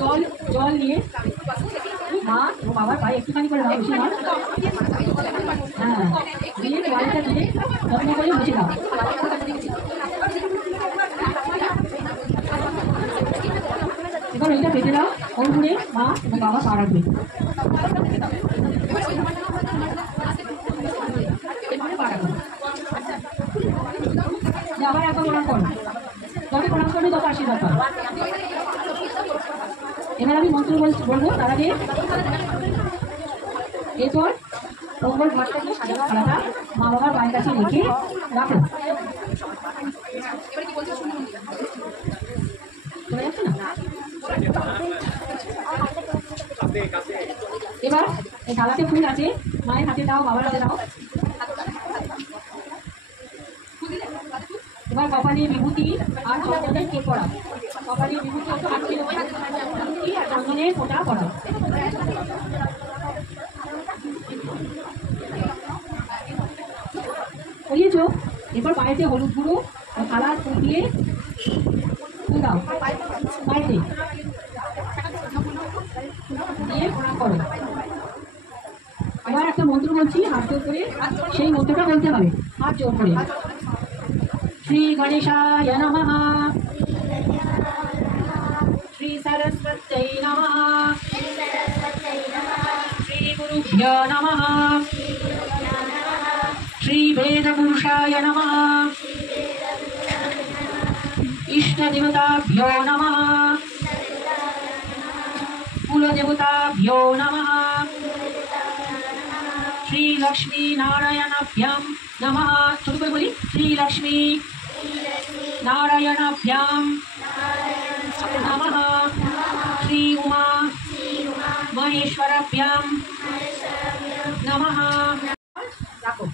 জল জল নিয়ে মা ও বাবার পায়ে একটুখানি করে দাও, বেশি না। হ্যাঁ, দিয়ে জলটা দিয়ে যত্ন করে মুছে দাও। এবার ওইটা বেঁধে দাও, ওর উপরে মা এবং বাবা পা রাখবে। আবার একবার প্রণাম করো, যত প্রণাম করবে তত আশীর্বাদ পাবে। এবার আমি মন্ত্র বলবো, তার আগে এরপর মঙ্গল ঘরটাকে সাজানো থালাটা মা বাবার পায়ের কাছে রেখে রাখো। এবার এই থালাতে ফুল আছে, মায়ের হাতে দাও, বাবার হাতে দাও। এবার কপালে বিভূতি আর চন্দনের কে করা, কপালে বিভূতি আর চন্দনের ফোঁটা করা। করিয়েছ? এরপর পায়েতে হলুদ গুঁড়ো থালার ফুল দিয়ে ফুল দাও পায়েতে, দিয়ে প্রণাম করো। এবার একটা মন্ত্র বলছি, হাত জোর করে সেই মন্ত্রটা বলতে হবে, হাত জোর করে। শ্রী গণেশায় নমঃ, শ্রী সরস্বত্যৈ নমঃ, শ্রী গুরুভ্যো নমঃ, শ্রী বেদপুরুষায় নমঃ, ইষ্টদেবতাভ্যো নমঃ, কুলদেবতাভ্যো নমঃ, শ্রী লক্ষ্মী নারায়ণাভ্যাম নমঃ। ছোট করে বলি, শ্রী লক্ষ্মী নারায়ণাভ্যাম নমঃ, শ্রী উমা মহেশ্বরাভ্যাম নমঃ। রাখো।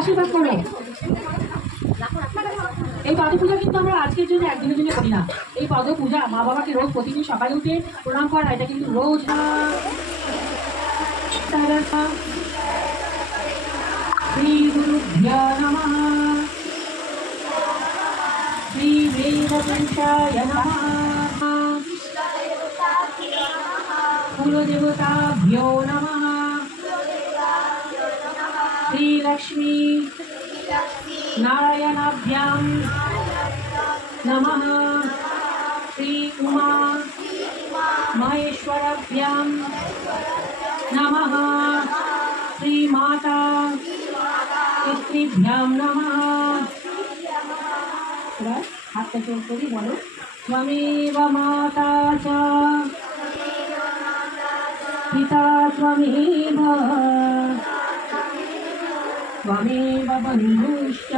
আশীর্বাদ করো। এই পদ পূজা কিন্তু আমরা আজকের জন্য একদিনের জন্য করি না, এই পদ পূজা মা বাবাকে রোজ প্রতিদিন সকালে উঠে প্রণাম করা, এটা কিন্তু রোজ। শ্রী গুরুভ্যো নমঃ, শ্রী বেদপুরুষায় নমঃ, কুলদেবতাভ্যো নমঃ, শ্রী লক্ষ্মী নারায়ণাভ্যাম নমঃ, শ্রী উমা মহেশ্বরাভ্যাম নমঃ, শ্রী মাতা পিতৃভ্যাম নমঃ। হাতটা জোর করি বলো, ত্বমেব মাতা চ পিতা ত্বমেব, ত্বমেব বন্ধুশ্চ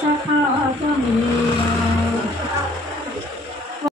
সখা ত্বমেব।